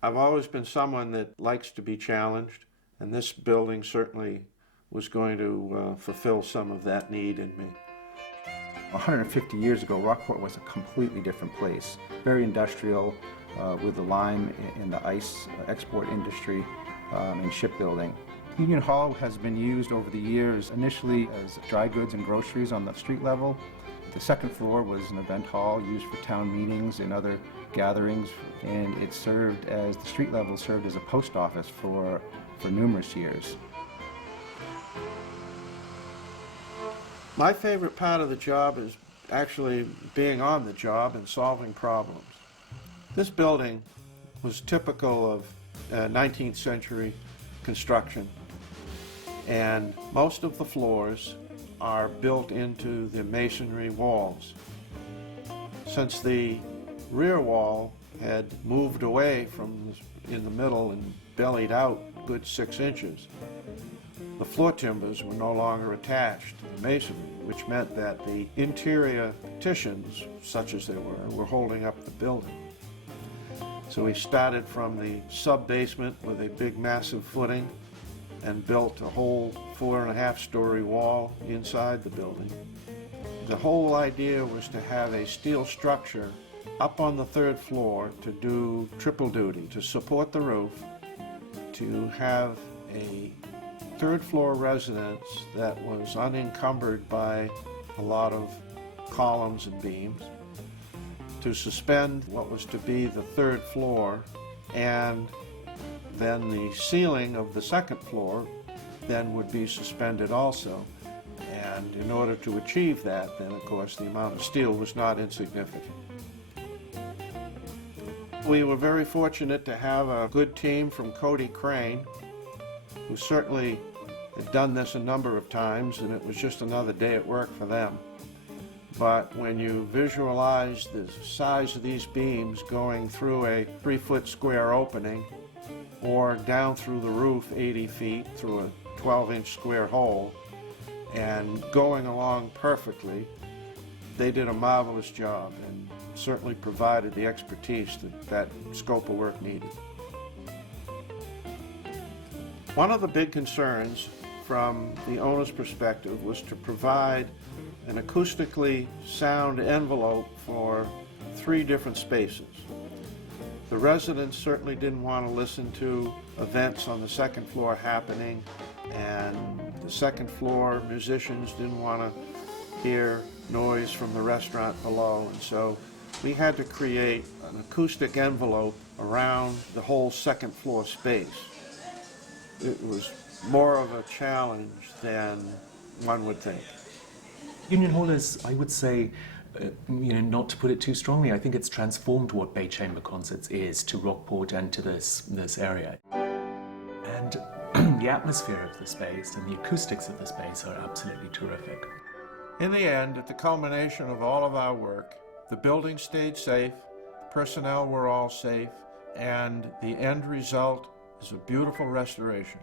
I've always been someone that likes to be challenged, and this building certainly was going to fulfill some of that need in me. 150 years ago, Rockport was a completely different place. Very industrial, with the lime and the ice export industry and shipbuilding. Union Hall has been used over the years, initially as dry goods and groceries on the street level. The second floor was an event hall used for town meetings and other gatherings, and it served as, the street level served as a post office for numerous years. My favorite part of the job is actually being on the job and solving problems. This building was typical of 19th century construction, and most of the floors are built into the masonry walls. Since the rear wall had moved away from in the middle and bellied out a good 6 inches, the floor timbers were no longer attached to the masonry, which meant that the interior partitions, such as they were holding up the building. So we started from the sub-basement with a big massive footing and built a whole 4.5-story wall inside the building. The whole idea was to have a steel structure up on the 3rd floor to do triple duty, to support the roof, to have a 3rd floor residence that was unencumbered by a lot of columns and beams, to suspend what was to be the 3rd floor, and then the ceiling of the 2nd floor then would be suspended also. And in order to achieve that, then of course the amount of steel was not insignificant. We were very fortunate to have a good team from Cody Crane, who certainly had done this a number of times, and it was just another day at work for them. But when you visualize the size of these beams going through a 3-foot square opening, or down through the roof 80 feet through a 12-inch square hole, and going along perfectly, they did a marvelous job and certainly provided the expertise that scope of work needed. One of the big concerns from the owner's perspective was to provide an acoustically sound envelope for 3 different spaces. The residents certainly didn't want to listen to events on the 2nd floor happening, and the 2nd floor musicians didn't want to hear noise from the restaurant below, and so we had to create an acoustic envelope around the whole 2nd floor space. It was more of a challenge than one would think. Union Hall is, I would say, not to put it too strongly, I think it's transformed what Bay Chamber Concerts is to Rockport and to this area. And the atmosphere of the space and the acoustics of the space are absolutely terrific. In the end, at the culmination of all of our work, the building stayed safe, the personnel were all safe, and the end result is a beautiful restoration.